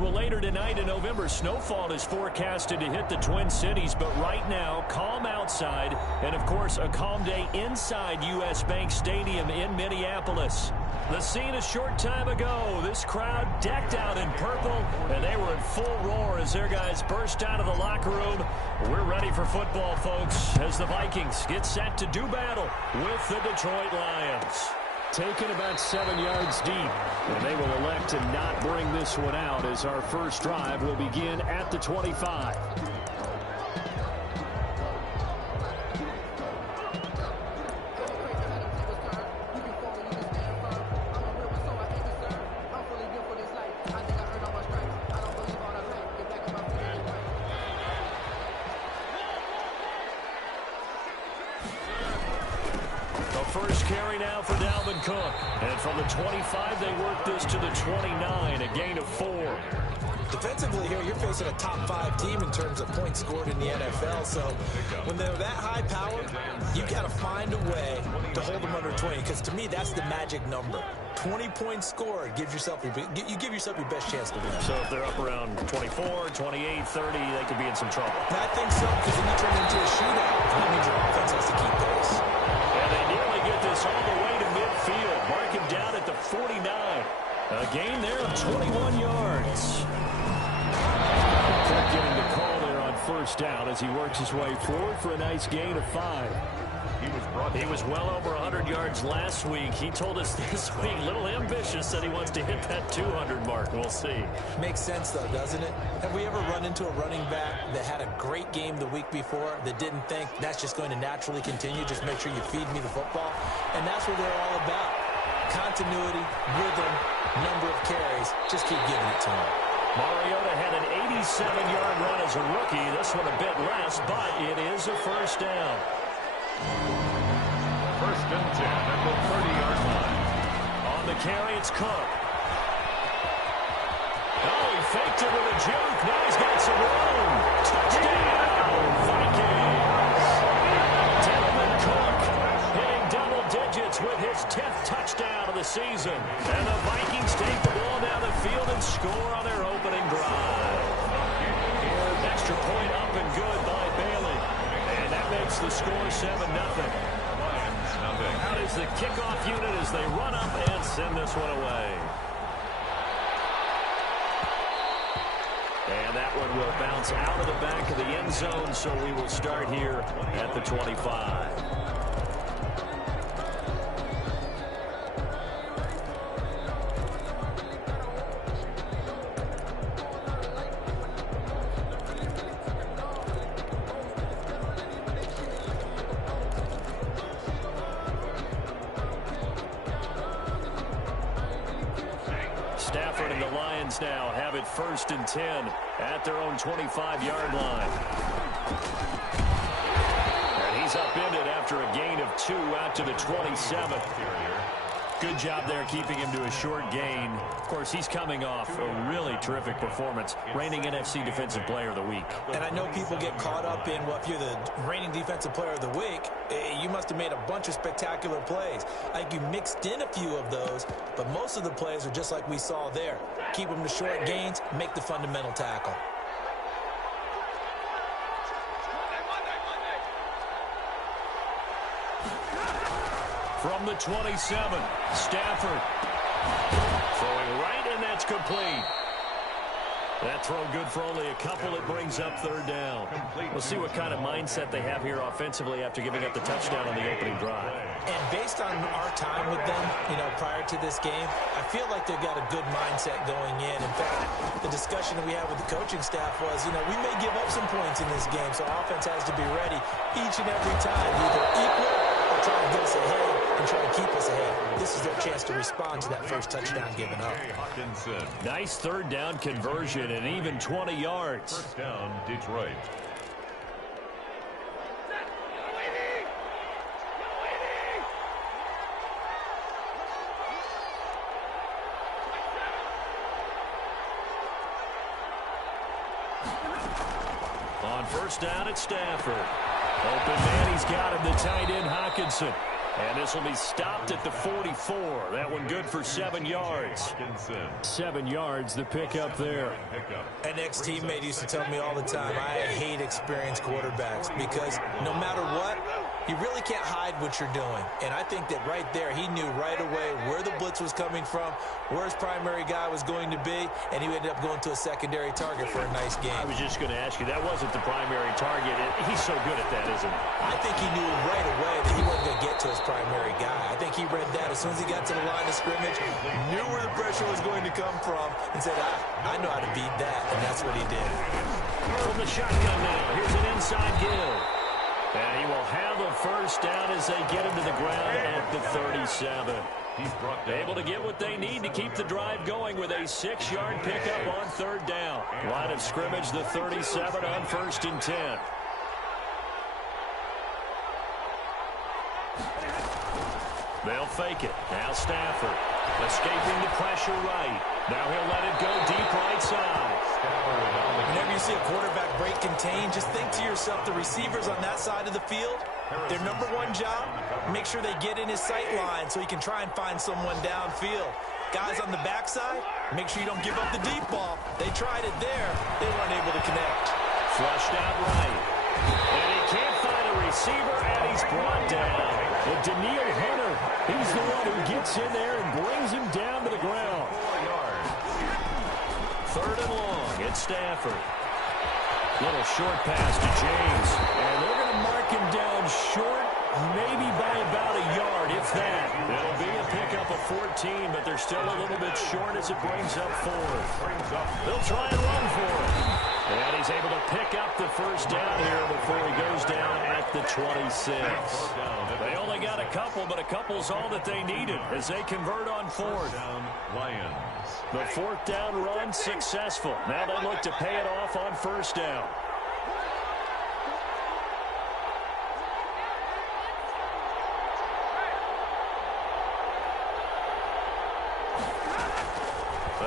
Well, later tonight in November, snowfall is forecasted to hit the Twin Cities, but right now, calm outside, and of course, a calm day inside U.S. Bank Stadium in Minneapolis. The scene a short time ago, this crowd decked out in purple, and they were in full roar as their guys burst out of the locker room. We're ready for football, folks, as the Vikings get set to do battle with the Detroit Lions. Taken about 7 yards deep, and they will elect to not bring this one out as our first drive will begin at the 25. First carry now for Dalvin Cook. And from the 25, they work this to the 29, a gain of 4. Defensively here, you're facing a top 5 team in terms of points scored in the NFL. So when they're that high powered, you got to find a way to hold them under 20. Because to me, that's the magic number. 20 points scored gives yourself you give yourself your best chance to win. So if they're up around 24, 28, 30, they could be in some trouble. I think so, because then you turn into a shootout. That means your offense has to keep pace. And they nearly get this all the way to midfield. Mark him down at the 49. A gain there of 21 yards. Cook getting the call there on first down as he works his way forward for a nice gain of 5. He was well over 100 yards last week. He told us this week, a little ambitious, that he wants to hit that 200 mark. We'll see. Makes sense, though, doesn't it? Have we ever run into a running back that had a great game the week before that didn't think that's just going to naturally continue? Just make sure you feed me the football. And that's what they're all about. Continuity, rhythm, number of carries. Just keep giving it to him. Mariota had an 87-yard run as a rookie. This one a bit less, but it is a first down. First and 10 at the 30-yard line. On the carry, it's Cook. Oh, he faked it with a juke. Now he's got some room. Touchdown, Vikings. Dalvin Cook hitting double digits with his 10th touchdown of the season. And the Vikings take the ball down the field and score on their opening drive. Extra point up and good by Bailey. And that makes the score 7-0. Out is the kickoff unit as they run up and send this one away. And that one will bounce out of the back of the end zone, so we will start here at the 25. Stafford and the Lions now have it 1st and 10 at their own 25-yard line. And he's upended after a gain of 2 out to the 27. Good job there keeping him to a short gain. Of course, he's coming off a really terrific performance, reigning NFC Defensive Player of the Week. And I know people get caught up in, well, if you're the reigning Defensive Player of the Week, you must have made a bunch of spectacular plays. I think you mixed in a few of those, but most of the plays are just like we saw there. Keep them to short gains, make the fundamental tackle. From the 27, Stafford throwing right, and that's complete. That throw good for only a couple. It brings up third down. We'll see what kind of mindset they have here offensively after giving up the touchdown on the opening drive. And based on our time with them, prior to this game, I feel like they've got a good mindset going in. In fact, the discussion that we had with the coaching staff was, we may give up some points in this game, so offense has to be ready each and every time, either equal or try to get us ahead and try to keep us ahead. This is their chance to respond to that first touchdown given up. Nice third down conversion and even 20 yards. First down, Detroit. On first down, it's Stafford. Open man, he's got him, the tight end Hockenson. And this will be stopped at the 44. That one good for 7 yards. 7 yards, the pickup there. An ex-teammate used to tell me all the time, I hate experienced quarterbacks because no matter what, you really can't hide what you're doing. And I think that right there, he knew right away where the blitz was coming from, where his primary guy was going to be, and he ended up going to a secondary target for a nice game. I was just going to ask you, that wasn't the primary target. He's so good at that, isn't he? I think he knew right away that he wasn't going to get to his primary guy. I think he read that as soon as he got to the line of scrimmage, knew where the pressure was going to come from, and said, I know how to beat that, and that's what he did. From the shotgun now, here's an inside give. And he will have a first down as they get him to the ground at the 37. Able to get what they need to keep the drive going with a 6-yard pickup on third down. Line of scrimmage, the 37 on 1st and 10. They'll fake it. Now Stafford escaping the pressure right. Now he'll let it go deep right side. Whenever you see a quarterback break contain, just think to yourself, the receivers on that side of the field, their number one job, make sure they get in his sight line so he can try and find someone downfield. Guys on the backside, make sure you don't give up the deep ball. They tried it there. They weren't able to connect. Flushed out right. And he can't find a receiver, and he's brought down. And Daniil Hunter, he's the one who gets in there and brings him down to the ground. 3rd and long, it's Stafford. Little short pass to James. And they're going to mark him down short, maybe by about a yard, if that. It'll be a pickup of 14, but they're still a little bit short as it brings up 4th. They'll try and run for it. And he's able to pick up the first down here before he goes down at the 26. They only got a couple, but a couple's all that they needed as they convert on 4th. The 4th down run successful. Now they look to pay it off on 1st down.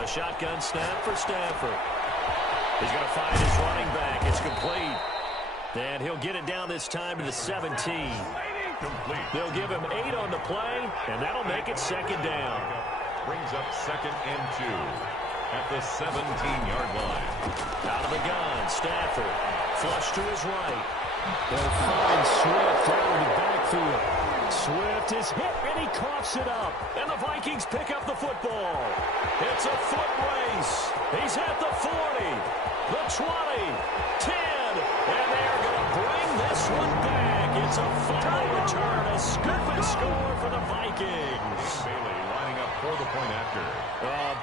A shotgun snap for Stafford. He's going to find his running back. It's complete. And he'll get it down this time to the 17. They'll give him 8 on the play, and that'll make it 2nd down. Brings up 2nd and 2 at the 17-yard line. Out of the gun, Stafford. Flush to his right. They'll find Swift down in the backfield. Swift is hit, and he coughs it up. And the Vikings pick up the football. It's a foot race. He's at the 40, the 20, 10, and they're going to bring this one back. It's a final return, a scoop and score for the Vikings. Bailey lining up for the point after.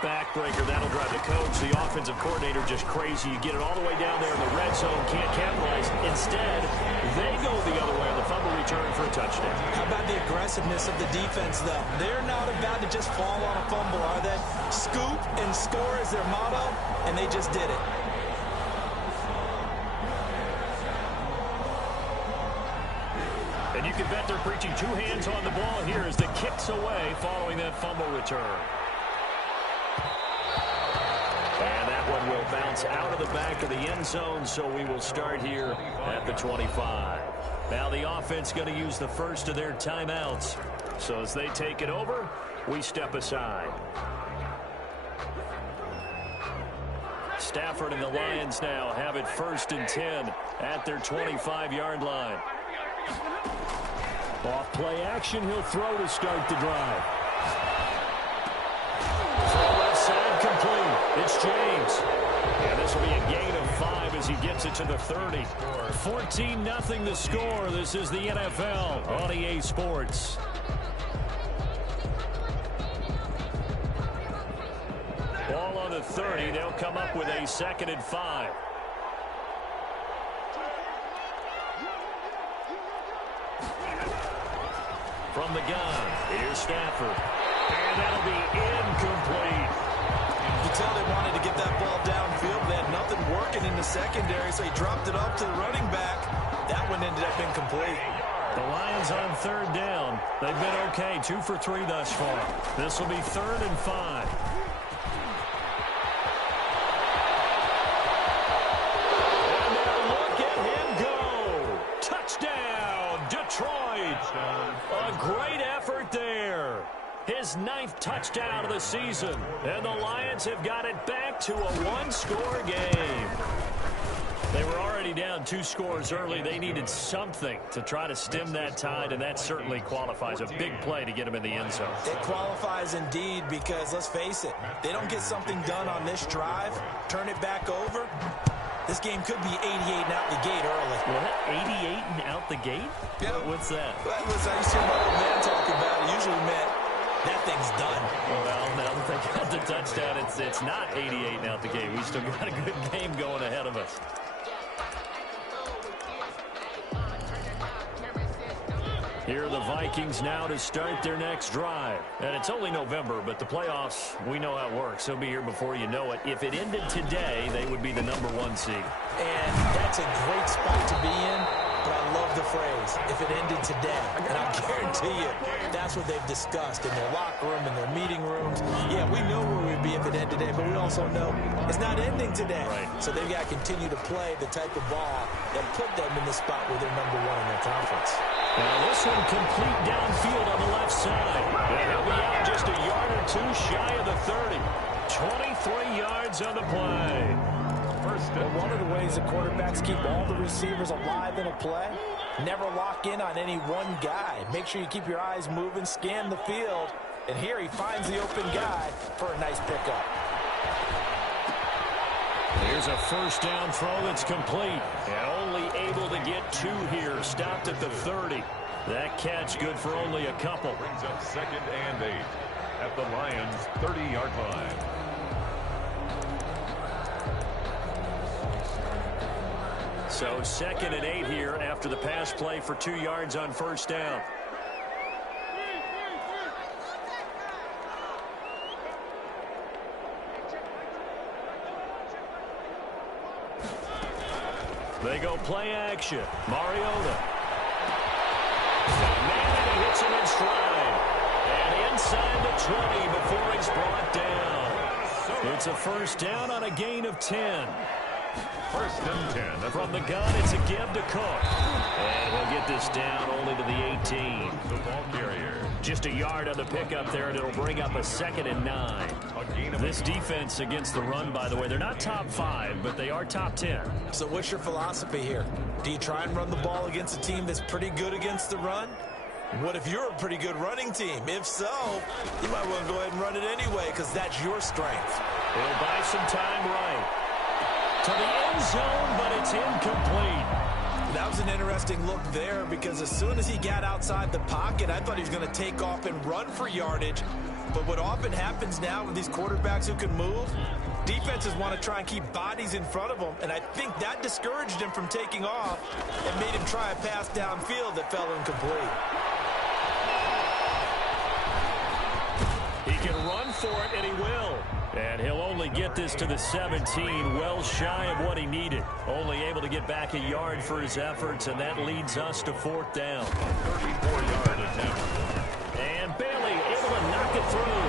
Backbreaker, that'll drive the coach, the offensive coordinator, just crazy. You get it all the way down there in the red zone, can't capitalize. Instead, they go the other way on the fumble return for a touchdown. How about the aggressiveness of the defense, though? They're not about to just fall on a fumble, are they? Scoop and score is their motto, and they just did it. And you can bet they're preaching 2 hands on the ball here as the kick's away following that fumble return. And that one will bounce out of the back of the end zone, so we will start here at the 25. Now the offense going to use the first of their timeouts. So as they take it over, we step aside. Stafford and the Lions now have it 1st and 10 at their 25-yard line. Off play action, he'll throw to start the drive. Throw left side complete. It's James. And this will be a gain of 5 as he gets it to the 30. 14-0 the score. This is the NFL on EA Sports. Ball on the 30. They'll come up with a 2nd and 5. From the gun, here's Stafford. And that'll be incomplete. You can tell they wanted to get that ball downfield. They had nothing working in the secondary, so he dropped it off to the running back. That one ended up incomplete. The Lions on 3rd down. They've been okay, 2 for 3 thus far. This will be 3rd and 5. And now look at him go. Touchdown, Detroit. A great effort there. His 9th touchdown of the season. And the Lions have got it back to a 1-score game. They were already down 2 scores early. They needed something to try to stem that tide, and that certainly qualifies. A big play to get them in the end zone. It qualifies indeed because, let's face it, they don't get something done on this drive, turn it back over, this game could be 88 and out the gate early. What? 88 and out the gate? Yeah. What's that? Well, listen, I used to hear my old man talk about it. Usually meant that thing's done. Well, now that they got the touchdown, it's not 88 and out the gate. We still got a good game going ahead of us. Here are the Vikings now to start their next drive. And it's only November, but the playoffs, we know how it works. They'll be here before you know it. If it ended today, they would be the #1 seed. And that's a great spot to be in, but I love the phrase, if it ended today. And I guarantee you, that's what they've discussed in their locker room, in their meeting rooms. Yeah, we know where we'd be if it ended today, but we also know it's not ending today. Right. So they've got to continue to play the type of ball that put them in the spot where they're #1 in their conference. Now this one complete downfield on the left side. And he'll be out just a yard or 2 shy of the 30. 23 yards on the play. Well, one of the ways the quarterbacks keep all the receivers alive in a play, never lock in on any one guy. Make sure you keep your eyes moving, scan the field, and here he finds the open guy for a nice pickup. Here's a 1st down throw that's complete. And only able to get 2 here. Stopped at the 30. That catch good for only a couple. Brings up 2nd and 8 at the Lions' 30-yard line. So 2nd and 8 here after the pass play for 2 yards on 1st down. They go play action. Mariota. Man, he hits him in stride. And inside the 20 before he's brought down. It's a 1st down on a gain of 10. 1st and 10. From the gun, it's a give to Cook. And he'll get this down only to the 18. The ball carrier. Just a yard on the pickup there, and it'll bring up a 2nd and 9. This defense against the run, by the way, they're not top 5, but they are top 10. So what's your philosophy here? Do you try and run the ball against a team that's pretty good against the run? What if you're a pretty good running team? If so, you might want to go ahead and run it anyway because that's your strength. He'll buy some time right. To the end zone, but it's incomplete. That was an interesting look there because as soon as he got outside the pocket, I thought he was going to take off and run for yardage. But what often happens now with these quarterbacks who can move, defenses want to try and keep bodies in front of them, and I think that discouraged him from taking off and made him try a pass downfield that fell incomplete. He can run for it, and he will. And he'll only get this to the 17, well shy of what he needed. Only able to get back a yard for his efforts, and that leads us to 4th down. 34-yard attempt. And Bailey able to knock it through.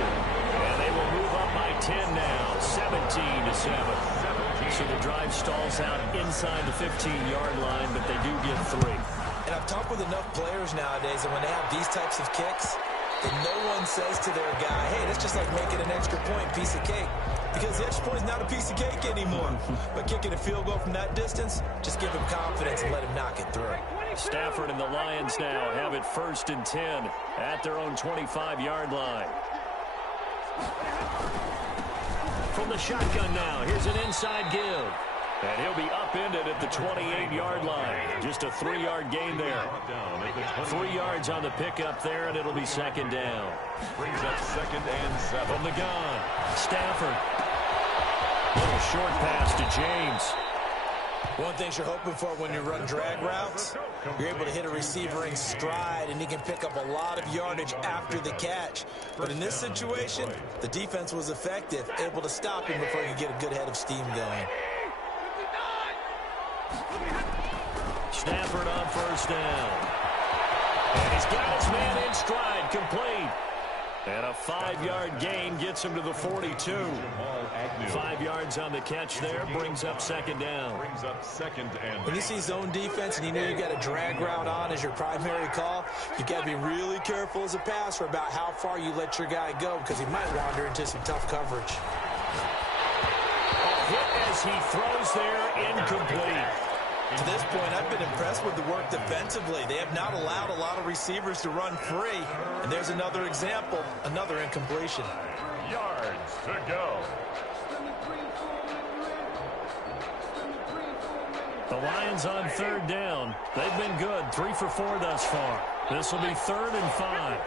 And they will move up by 10 now, 17-7. So the drive stalls out inside the 15-yard line, but they do get 3. And I've talked with enough players nowadays, and when they have these types of kicks, and no one says to their guy, hey, that's just like making an extra point, piece of cake. Because the extra point is not a piece of cake anymore. But kicking a field goal from that distance, just give him confidence and let him knock it through. Stafford and the Lions now have it 1st and 10 at their own 25-yard line. From the shotgun now, here's an inside give. And he'll be upended at the 28-yard line. Just a 3-yard gain there. 3 yards on the pickup there, and it'll be 2nd down. Brings up 2nd and 7. From the gun, Stafford. Little short pass to James. One thing you're hoping for when you run drag routes, you're able to hit a receiver in stride, and he can pick up a lot of yardage after the catch. But in this situation, the defense was effective, able to stop him before he could get a good head of steam going. Stafford on 1st down. And he's got his man in stride, complete. And a 5-yard gain gets him to the 42. 5 yards on the catch there, brings up 2nd down. Brings up 2nd and. When you see zone defense and you know you've got a drag route on as your primary call, you've got to be really careful as a passer about how far you let your guy go, because he might wander into some tough coverage. A hit as he throws there, incomplete. To this point, I've been impressed with the work defensively. They have not allowed a lot of receivers to run free. And there's another example, another incompletion. Yards to go. The Lions on 3rd down. They've been good, 3 for 4 thus far. This will be 3rd and 5.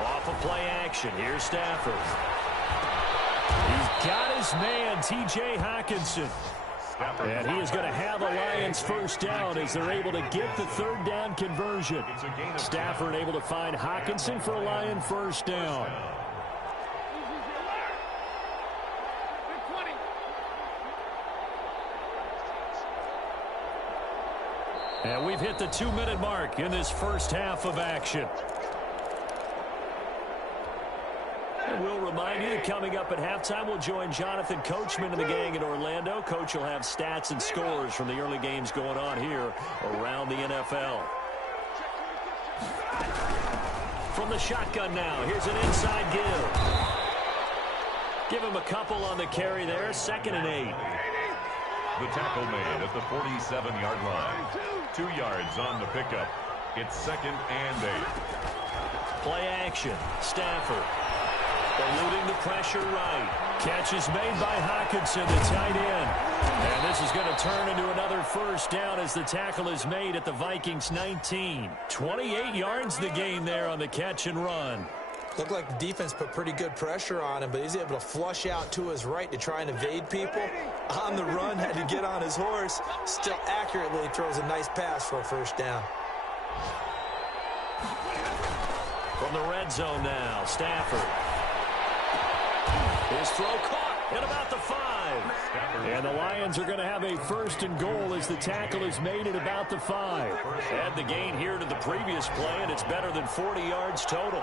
Off a play action. Here's Stafford. He's got his man, T.J. Hockenson. And he is going to have a Lions 1st down as they're able to get the 3rd down conversion. Stafford able to find Hockenson for a Lion 1st down. And we've hit the 2-minute mark in this 1st half of action. And we'll remind you that coming up at halftime, we'll join Jonathan Coachman and the gang in Orlando. Coach will have stats and scores from the early games going on here around the NFL. From the shotgun now, here's an inside give. Give him a couple on the carry there, 2nd and 8. The tackle made at the 47-yard line. 2 yards on the pickup. It's 2nd and 8. Play action, Stafford. Eluding the pressure right. Catch is made by Hockenson, the tight end. And this is going to turn into another 1st down as the tackle is made at the Vikings 19. 28 yards the gain there on the catch and run. Looked like the defense put pretty good pressure on him, but he's able to flush out to his right to try and evade people. On the run, had to get on his horse. Still accurately throws a nice pass for a 1st down. From the red zone now, Stafford. His throw caught at about the 5. And the Lions are going to have a 1st and goal as the tackle is made at about the 5. Add the gain here to the previous play, and it's better than 40 yards total.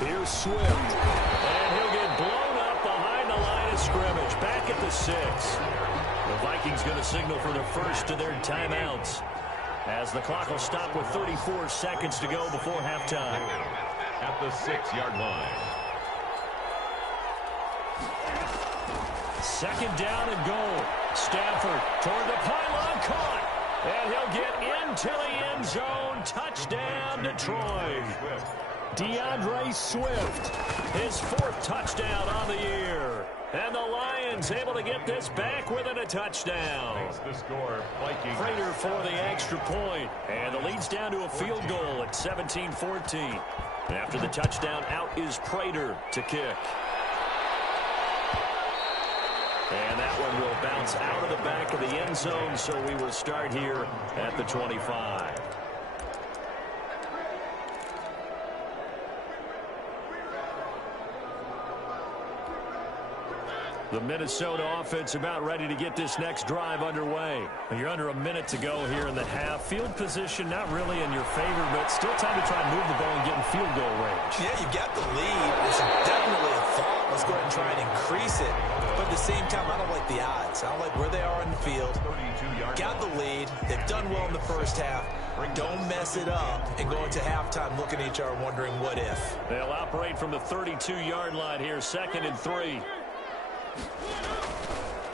Here's Swift. And he'll get blown up behind the line of scrimmage. Back at the 6. The Vikings going to signal for the first of their timeouts, as the clock will stop with 34 seconds to go before halftime. At the 6-yard line. 2nd down and goal. Stafford toward the pylon, caught. And he'll get into the end zone. Touchdown, Detroit. DeAndre Swift, his 4th touchdown on the year. And the Lions able to get this back within a touchdown. Makes the score, Vikings. Prater for the extra point. And the lead's down to a field goal at 17-14. After the touchdown, out is Prater to kick. And that one will bounce out of the back of the end zone, so we will start here at the 25. The Minnesota offense about ready to get this next drive underway. You're under a minute to go here in the half. Field position not really in your favor, but still time to try and move the ball and get in field goal range. Yeah, you've got the lead. It's definitely a thought. Let's go ahead and try and increase it. But at the same time, I don't like the odds. I don't like where they are in the field. Got the lead. They've done well in the first half. don't mess it up and go into halftime looking at each other wondering what if. They'll operate from the 32-yard line here, 2nd and 3.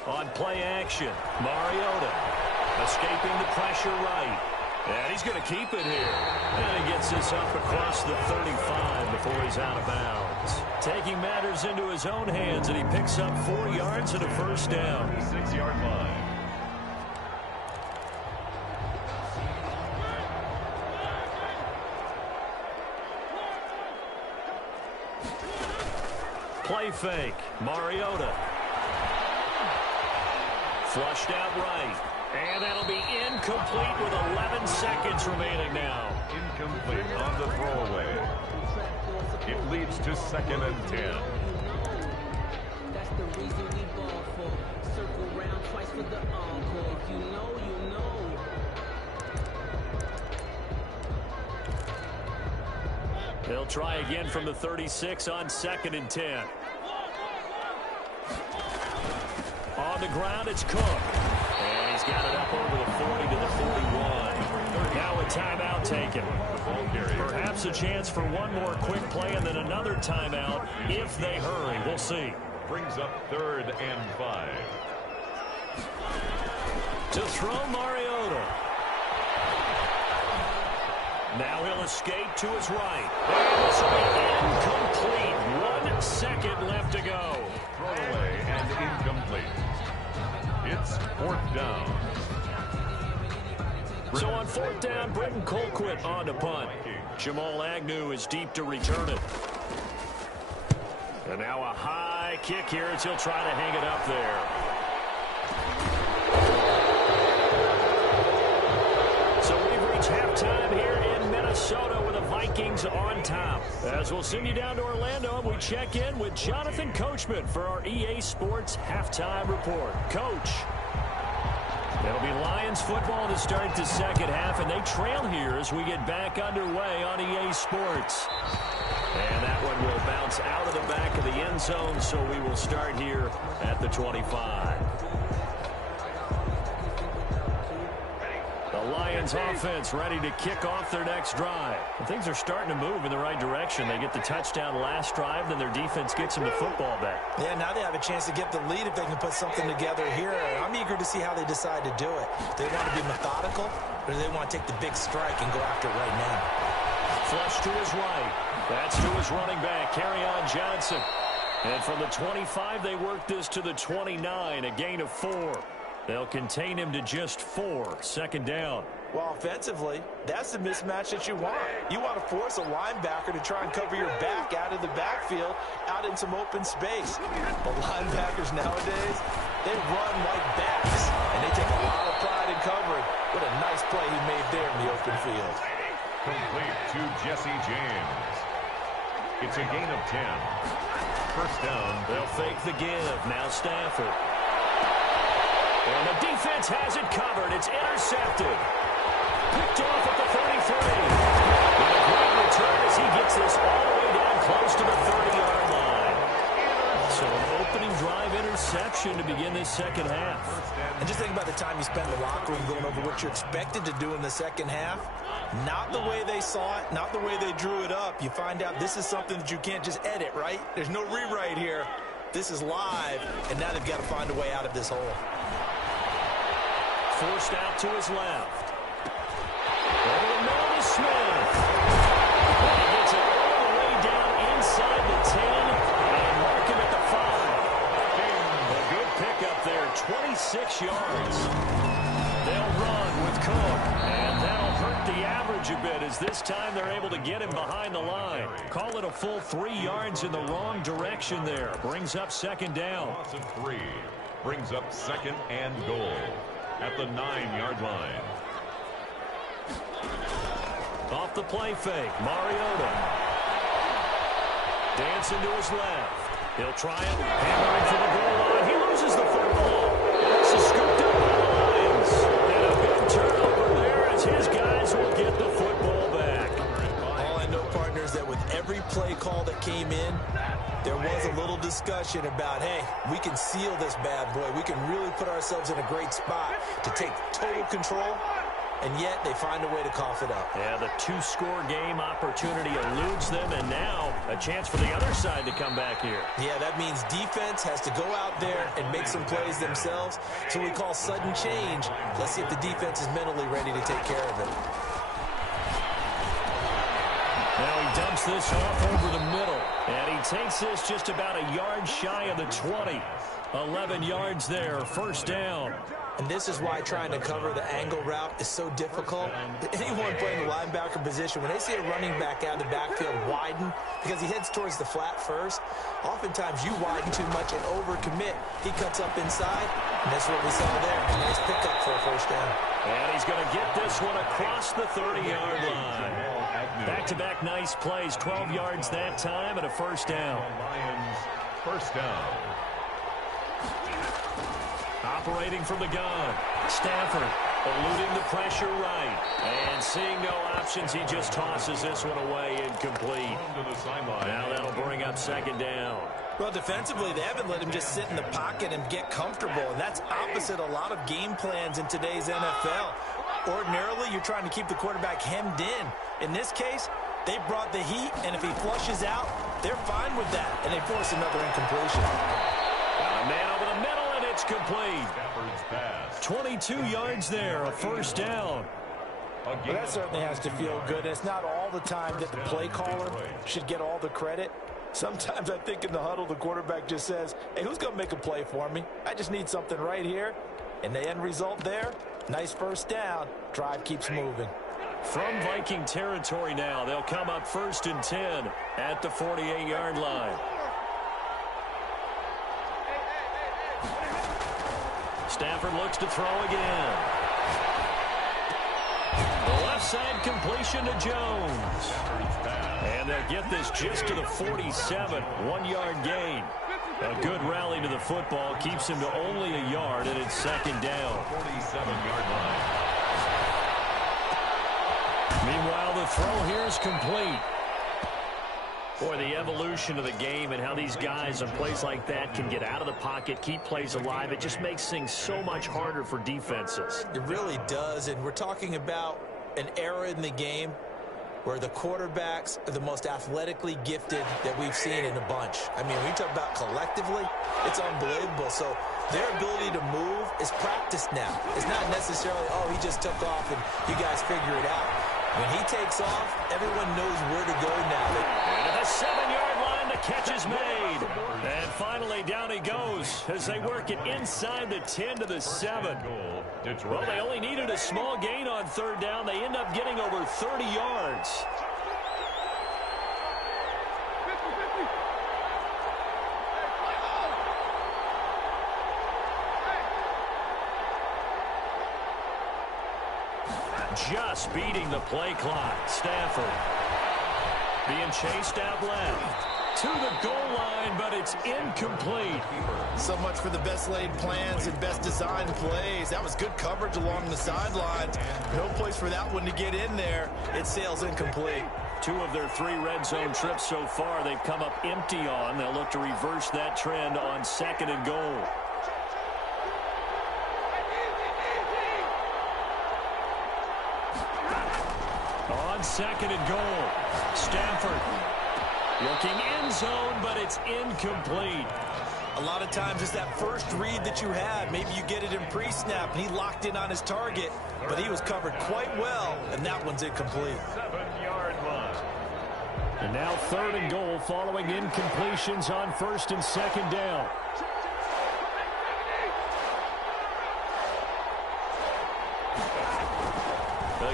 On play action, Mariota escaping the pressure right. And he's going to keep it here. And he gets this up across the 35 before he's out of bounds. Taking matters into his own hands, and he picks up 4 yards and a first down. 6-yard line. Play fake, Mariota. Flushed out right. And that'll be incomplete with 11 seconds remaining now. Incomplete on the throwaway. It leads to 2nd and 10. That's the reason we ball for. Circle round twice for the encore. If you know, you know. They'll try again from the 36 on 2nd and 10. On the ground, it's Cook. And he's got it up over the 40 to the 41. Now a timeout taken. Perhaps a chance for one more quick play and then another timeout if they hurry. We'll see. Brings up 3rd and 5. To throw Mariota. Now he'll escape to his right. And this will be incomplete. 1 second left to go. Throwaway and incomplete. It's 4th down. So on 4th down, Britton Colquitt on to punt. Jamal Agnew is deep to return it. And now a high kick here as he'll try to hang it up there. So we've reached halftime here in Minnesota with the Vikings on top. As we'll send you down to Orlando, we check in with Jonathan Coachman for our EA Sports Halftime Report. Coach. It'll be Lions football to start the second half, and they trail here as we get back underway on EA Sports. And that one will bounce out of the back of the end zone, so we will start here at the 25. The Lions offense ready to kick off their next drive. And things are starting to move in the right direction. They get the touchdown last drive, then their defense gets them the football back. Yeah, now they have a chance to get the lead if they can put something together here. I'm eager to see how they decide to do it. Do they want to be methodical, or do they want to take the big strike and go after it right now? Flush to his right. That's to his running back, Kerryon Johnson. And from the 25, they work this to the 29, a gain of 4. They'll contain him to just 4, 2nd down. Well, offensively, that's the mismatch that you want. You want to force a linebacker to try and cover your back out of the backfield, out in some open space. The linebackers nowadays, they run like backs, and they take a lot of pride in covering. What a nice play he made there in the open field. Complete to Jesse James. It's a gain of 10. 1st down. They'll fake the give. Now Stafford. And the defense has it covered. It's intercepted. Picked off at the 33. And a great return as he gets this all the way down close to the 30-yard line. So an opening drive interception to begin this second half. And just think about the time you spend in the locker room going over what you're expected to do in the second half. Not the way they saw it, not the way they drew it up. You find out this is something that you can't just edit, right? There's no rewrite here. This is live, and now they've got to find a way out of this hole. Forced out to his left. Over the middle to Smith. And he gets it all the way down inside the 10 and mark him at the 5. A good pickup there, 26 yards. They'll run with Cook, and that'll hurt the average a bit as this time they're able to get him behind the line. Call it a full 3 yards in the wrong direction there. Brings up 2nd down. Loss of 3. Brings up 2nd and goal at the 9-yard line. Off the play fake, Mariota. Dancing to his left. He'll try it, hammering for the goal line. He loses the football. This is scooped up by the Lions. And a big turnover there as his guys will get the football back. All I know, partners, that with every play call that came in, there was a little discussion about, hey, we can seal this bad boy. We can really put ourselves in a great spot to take total control. and yet they find a way to cough it up. Yeah, the two-score game opportunity eludes them, and now a chance for the other side to come back here. Yeah, that means defense has to go out there and make some plays themselves. So we call sudden change. Let's see if the defense is mentally ready to take care of it. Now he dumps this off over the middle, and he takes this just about a yard shy of the 20. 11 yards there, first down. And this is why trying to cover the angle route is so difficult. Anyone playing the linebacker position, when they see a running back out of the backfield widen, because he heads towards the flat first, oftentimes you widen too much and overcommit. He cuts up inside, and that's what we saw there. Nice pickup for a first down. And he's going to get this one across the 30-yard line. Back-to-back nice plays, 12 yards that time, and a first down. Lions, first down. Operating from the gun. Stafford eluding the pressure right. And seeing no options, he just tosses this one away incomplete. Now that'll bring up second down. Well, defensively, they haven't let him just sit in the pocket and get comfortable, and that's opposite a lot of game plans in today's NFL. Ordinarily, you're trying to keep the quarterback hemmed in. In this case, they brought the heat, and if he flushes out, they're fine with that, and they force another incompletion. A man over the middle, and it's complete. 22 yards there, a first down. Well, that certainly has to feel good. It's not all the time that the play caller should get all the credit. Sometimes I think in the huddle, the quarterback just says, hey, who's going to make a play for me? I just need something right here. And the end result there, nice first down. Drive keeps moving. From Viking territory now, they'll come up 1st and 10 at the 48-yard line. Stafford looks to throw again. The left side completion to Jones. And they'll get this just to the 47, 1-yard gain. A good rally to the football keeps him to only a yard, and it's second down. 47-yard line. Meanwhile, the throw here is complete. Boy, the evolution of the game and how these guys on plays like that can get out of the pocket, keep plays alive, it just makes things so much harder for defenses. It really does, and we're talking about an era in the game where the quarterbacks are the most athletically gifted that we've seen in a bunch. I mean, when you talk about collectively, it's unbelievable. So their ability to move is practiced now. It's not necessarily, oh, he just took off and you guys figure it out. When he takes off, everyone knows where to go now. And at the 7-yard line, the catch is made. And finally, down he goes as they work it inside the 10 to the 7. Well, they only needed a small gain on third down. They end up getting over 30 yards. Just beating the play clock. Stafford being chased out left to the goal line, but it's incomplete. So much for the best laid plans and best designed plays. That was good coverage along the sidelines. No place for that one to get in there. It sails incomplete. 2 of their 3 red zone trips so far, they've come up empty on. They'll look to reverse that trend on 2nd and goal. On 2nd and goal, Stafford looking end zone, but it's incomplete. A lot of times it's that first read that you had. Maybe you get it in pre-snap, and he locked in on his target, but he was covered quite well, and that one's incomplete. 7-yard line. And now 3rd and goal following incompletions on 1st and 2nd down.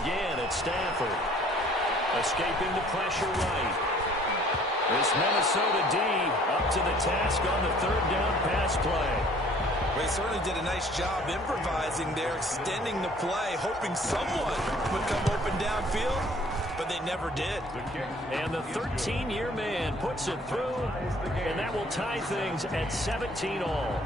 Again, it's Stafford. Escaping the pressure right. This Minnesota D up to the task on the 3rd down pass play. They certainly did a nice job improvising there, extending the play, hoping someone would come open downfield, but they never did. And the 13-year man puts it through, and that will tie things at 17 all.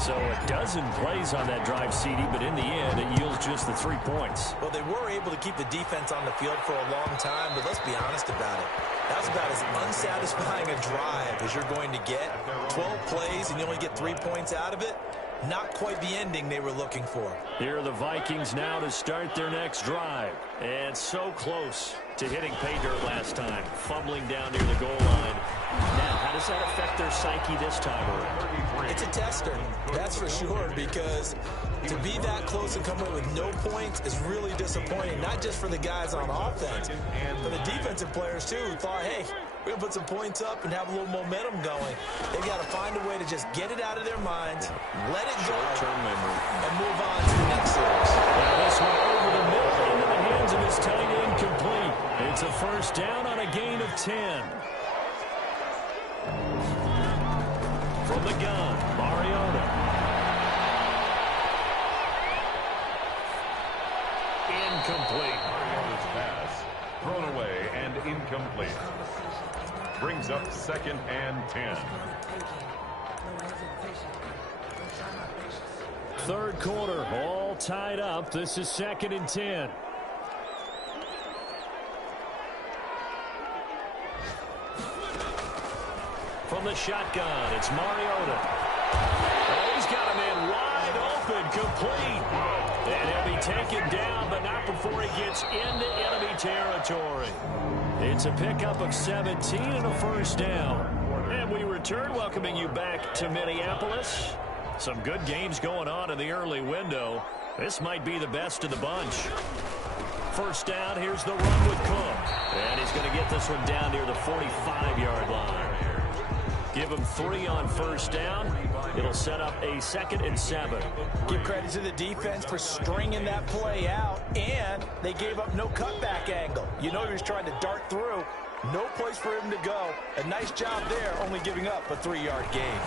So a dozen plays on that drive, CD, but in the end, it yields just the 3 points. Well, they were able to keep the defense on the field for a long time, but let's be honest about it. That was about as unsatisfying a drive as you're going to get. 12 plays and you only get 3 points out of it. not quite the ending they were looking for. Here are the Vikings now to start their next drive. And so close to hitting pay dirt last time, fumbling down near the goal line. Now, how does that affect their psyche this time around? It's a tester, that's for sure, because to be that close and come away with no points is really disappointing, not just for the guys on offense, but the defensive players, too, who thought, hey, we're going to put some points up and have a little momentum going. They've got to find a way to just get it out of their minds, let it go, and move on to the next series. Now this one over the middle into the hands of his tight end, complete. It's a first down on a gain of 10. From the gun, Mariota. Incomplete. Mariota's pass thrown away and incomplete. Brings up 2nd and 10. Third quarter, all tied up. This is 2nd and 10. From the shotgun, it's Mariota. Oh, he's got a man wide open, complete. And he'll be taken down, but not before he gets into enemy territory. It's a pickup of 17 and a first down. And we return, welcoming you back to Minneapolis. Some good games going on in the early window. This might be the best of the bunch. First down, here's the run with Cook. And he's going to get this one down near the 45-yard line. Give him 3 on first down. It'll set up a 2nd and 7. Give credit to the defense for stringing that play out, and they gave up no cutback angle. You know he was trying to dart through. No place for him to go. A nice job there, only giving up a 3-yard gain.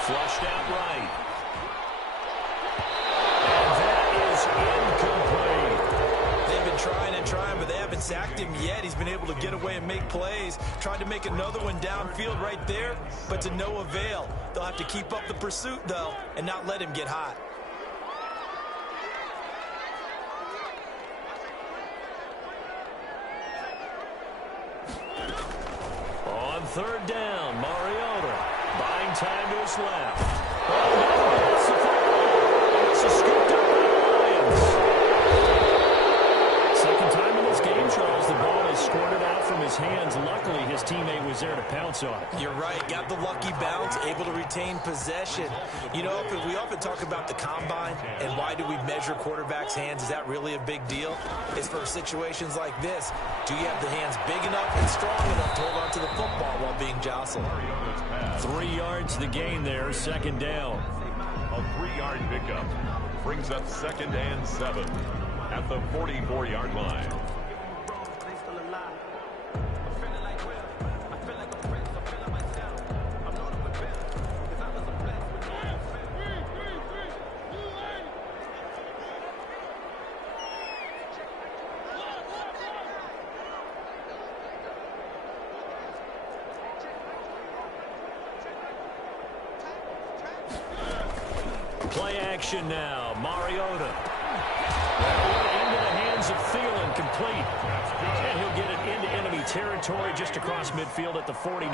Flushed out right. And that is incomplete. They've been trying and trying, but they haven't sacked him yet. He's been able to get away and make plays. Tried to make another one downfield right there, but to no avail. They'll have to keep up the pursuit, though, and not let him get hot. On third down, Mariota buying time to his left. Oh, no, that's the football. This is scooped up by the Lions. Second time in this game, Charles, the ball is squirted out from his hands. Luckily, his teammate was there to pounce on it. You're right. Got the lucky bounce, able to retain possession. You know, we often talk about the combine and why do we measure quarterbacks' hands. Is that really a big deal? It's for situations like this. Do you have the hands big enough and strong enough to hold on to the football while being jostled? 3 yards the gain there, 2nd down. A 3-yard pickup brings up 2nd and 7 at the 44-yard line. Play action now. Mariota. Into the hands of Thielen, complete. And he'll get it into enemy territory just across midfield at the 49.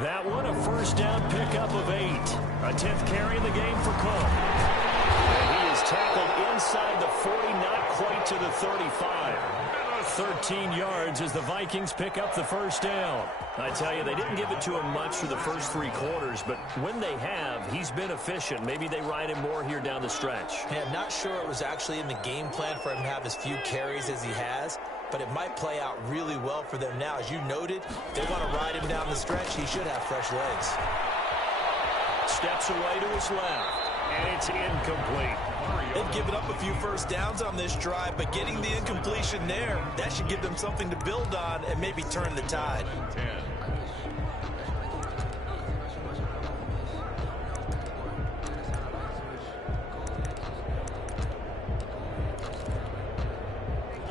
That one, a first down pickup of 8. A 10th carry in the game for Cook. And he is tackled inside the 40, not quite to the 35. 13 yards as the Vikings pick up the first down. I tell you, they didn't give it to him much for the first 3 quarters, but when they have, he's been efficient. Maybe they ride him more here down the stretch. Yeah, I'm not sure it was actually in the game plan for him to have as few carries as he has, but it might play out really well for them now. As you noted, if they want to ride him down the stretch, he should have fresh legs. Steps away to his left, and it's incomplete. They've given up a few first downs on this drive, but getting the incompletion there, that should give them something to build on and maybe turn the tide.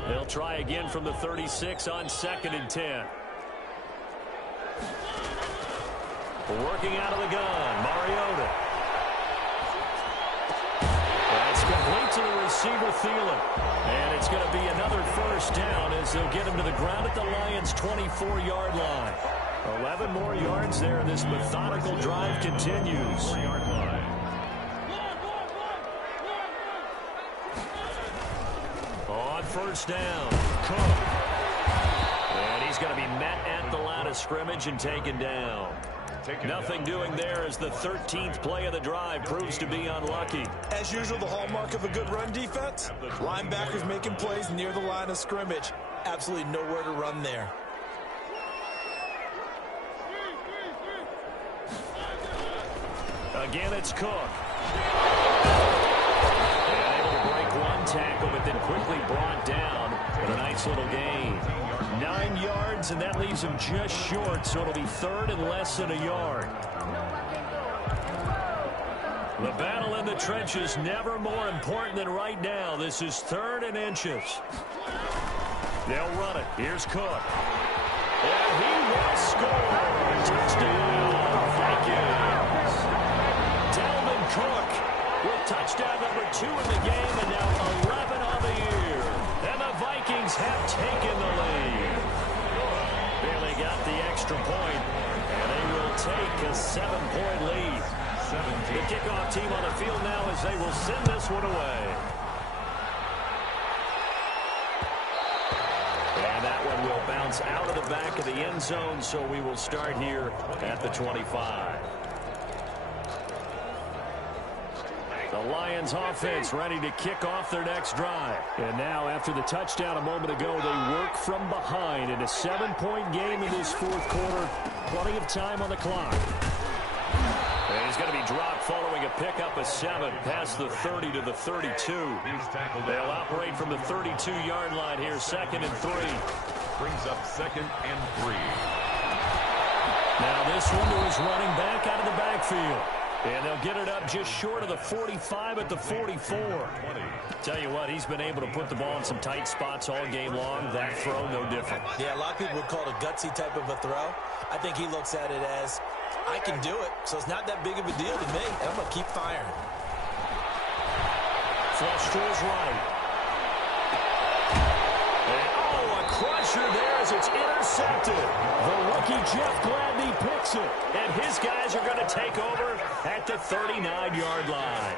They'll try again from the 36 on 2nd and 10. Working out of the gun, Mariota. That's complete to the receiver, Thielen. And it's going to be another first down as they'll get him to the ground at the Lions' 24-yard line. 11 more yards there. This methodical drive continues. 4-yard line. On first down, Cook. And he's going to be met at the line of scrimmage and taken down. Nothing doing there as the 13th play of the drive proves to be unlucky. As usual, the hallmark of a good run defense, linebackers making plays near the line of scrimmage. Absolutely nowhere to run there. Again, it's Cook. And able to break one tackle, but then quickly brought down with a nice little gain. 9 yards, and that leaves him just short, so it'll be third and less than a yard. The battle in the trenches never more important than right now. This is 3rd and inches. They'll run it. Here's Cook. And he will score. Touchdown, Vikings. Dalvin Cook with touchdown number 2 in the game, and now 11 on the year. And the Vikings have taken the lead. Barely got the extra point, and they will take a 7-point lead. The kickoff team on the field now as they will send this one away. And that one will bounce out of the back of the end zone, so we will start here at the 25. The Lions offense ready to kick off their next drive. And now after the touchdown a moment ago, they work from behind in a 7-point game in this 4th quarter. Plenty of time on the clock. And he's going to be dropped following a pickup of 7 past the 30 to the 32. They'll operate from the 32-yard line here, 2nd and 3. Brings up 2nd and 3. Now this one to his running back out of the backfield. And they'll get it up just short of the 45 at the 44. Tell you what, he's been able to put the ball in some tight spots all game long. That throw, no different. Yeah, a lot of people would call it a gutsy type of a throw. I think he looks at it as, I can do it, so it's not that big of a deal to me, and I'm going to keep firing. Flush to his right. And, oh, a crusher there as it's intercepted. The rookie Jeff Gladney picks it, and his guys are going to take over at the 39-yard line.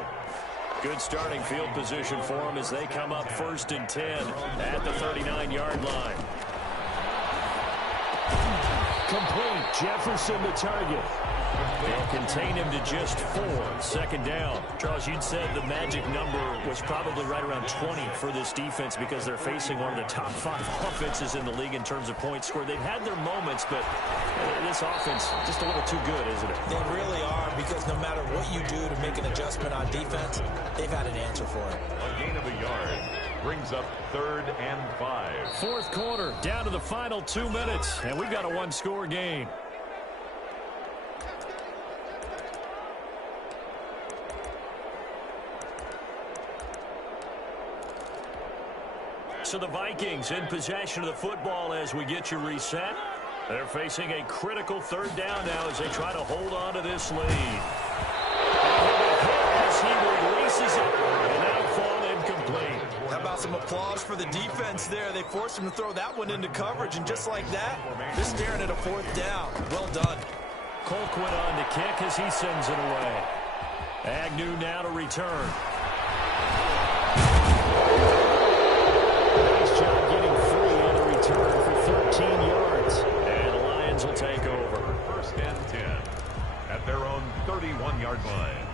Good starting field position for them as they come up 1st and 10 at the 39-yard line. Complete. Jefferson the target. They'll contain him to just 4. 2nd down. Charles, you'd said the magic number was probably right around 20 for this defense because they're facing one of the top 5 offenses in the league in terms of points scored. They've had their moments, but this offense just a little too good, isn't it? They really are, because no matter what you do to make an adjustment on defense, they've had an answer for it. A gain of a yard brings up 3rd and 5. 4th quarter, down to the final 2 minutes, and we've got a 1-score game. So the Vikings in possession of the football as we get you reset. They're facing a critical 3rd down now as they try to hold on to this lead. As he releases it, and that'll fall incomplete. How about some applause for the defense there? They forced him to throw that one into coverage, and just like that, they're staring at a 4th down. Well done. Colquitt on to kick as he sends it away. Agnew now to return. Nice job getting free on the return for 13 yards. And the Lions will take over. 1st and 10 at their own 31-yard line.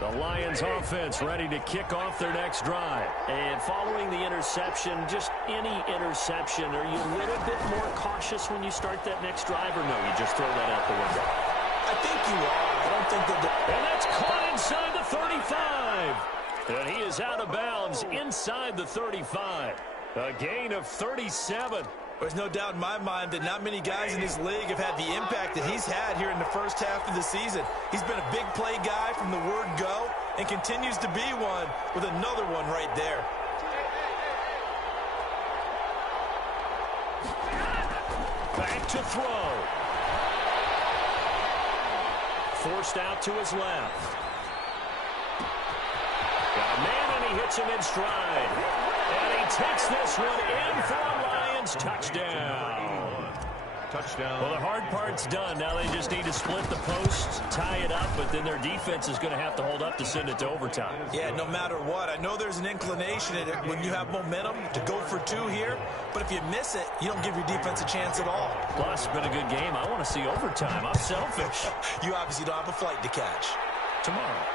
The Lions offense ready to kick off their next drive. And following the interception, just any interception, are you a little bit more cautious when you start that next drive, or no, you just throw that out the window? I think you are. I don't think that... And that's caught inside the 35. And he is out of bounds inside the 35. A gain of 37. There's no doubt in my mind that not many guys in this league have had the impact that he's had here in the first half of the season. He's been a big play guy from the word go and continues to be one with another one right there. Back to throw. Forced out to his left. Got a man, and he hits him in stride. And he takes this one in for a Lions touchdown. Touchdown. Well, the hard part's done. Now they just need to split the posts, tie it up, but then their defense is going to have to hold up to send it to overtime. Yeah, no matter what. I know there's an inclination in it when you have momentum to go for two here, but if you miss it, you don't give your defense a chance at all. Plus, it's been a good game. I want to see overtime. I'm selfish. You obviously don't have a flight to catch. Tomorrow.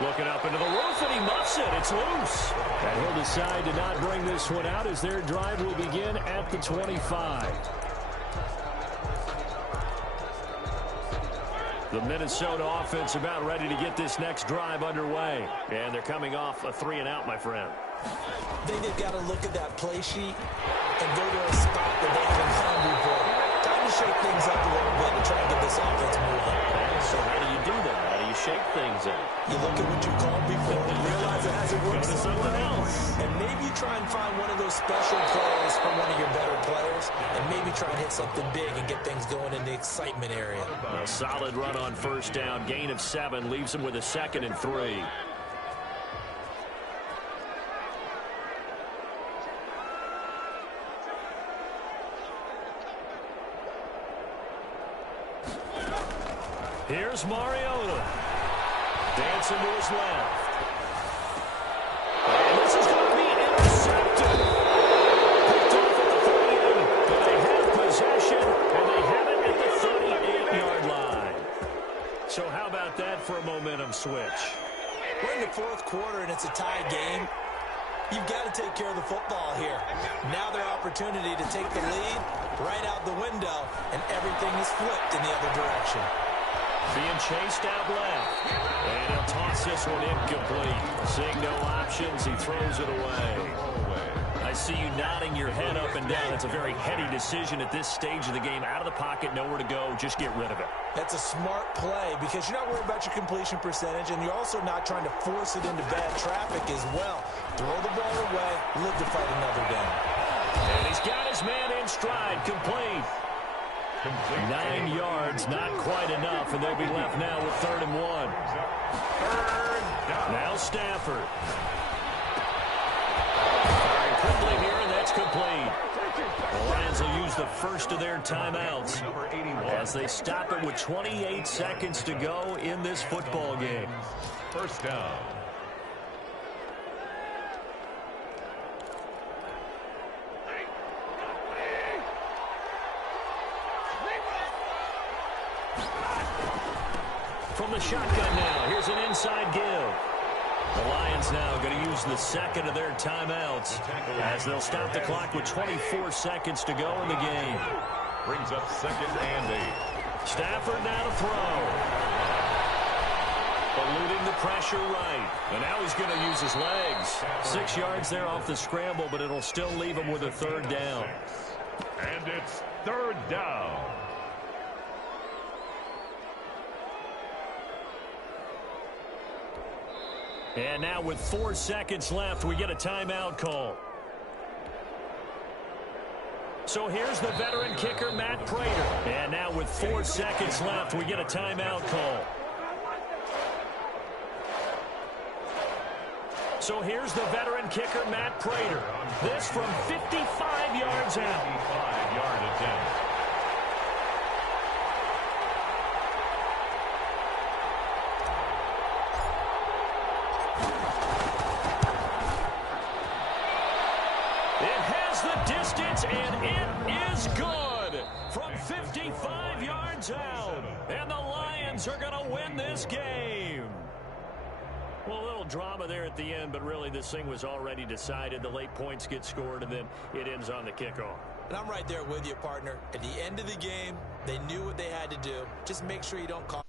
Looking up into the roof, and he muffs it. It's loose. And he'll decide to not bring this one out as their drive will begin at the 25. The Minnesota offense about ready to get this next drive underway. And they're coming off a 3-and-out, my friend. I think they've got to look at that play sheet and go to a spot that they haven't found before. Time to shake things up a little bit and try and get this offense moving. So how do you do that? How do you shake things up? You look at what you called before and realize it hasn't worked Go to something else. And maybe you try and find one of those special plays from one of your better players and maybe try and hit something big and get things going in the excitement area. A solid run on first down. Gain of 7 leaves them with a 2nd and 3. Here's Mariota. Dancing to his left. And this is going to be intercepted. Picked off at the 38. But they have possession, and they have it at the 38-yard line. So how about that for a momentum switch? We're in the fourth quarter, and it's a tie game. You've got to take care of the football here. Now their opportunity to take the lead right out the window, and everything is flipped in the other direction. Being chased out left. And he'll toss this one incomplete. Seeing no options, he throws it away. I see you nodding your head up and down. It's a very heady decision at this stage of the game. Out of the pocket, nowhere to go. Just get rid of it. That's a smart play because you're not worried about your completion percentage, and you're also not trying to force it into bad traffic as well. Throw the ball away, live to fight another down. And he's got his man in stride, complete. 9 yards, not quite enough, and they'll be left now with 3rd and 1. Now Stafford. Firing quickly here, and that's complete. The Lions will use the first of their timeouts as they stop it with 28 seconds to go in this football game. First down. From the shotgun now, here's an inside give. The Lions now going to use the 2nd of their timeouts as they'll stop the clock with 24 seconds to go in the game. Brings up 2nd and 8. Stafford now to throw. Eluding the pressure right. And now he's going to use his legs. 6 yards there off the scramble, but it'll still leave him with a 3rd down. And it's 3rd down. And now with 4 seconds left, we get a timeout call. So here's the veteran kicker, Matt Prater. And now with 4 seconds left, we get a timeout call. So here's the veteran kicker, Matt Prater. This from 55 yards out. 55-yard attempt. Distance, and it is good from 55 yards out. And the Lions are going to win this game. Well, a little drama there at the end, but really this thing was already decided. The late points get scored, and then it ends on the kickoff. And I'm right there with you, partner. At the end of the game, they knew what they had to do. Just make sure you don't call.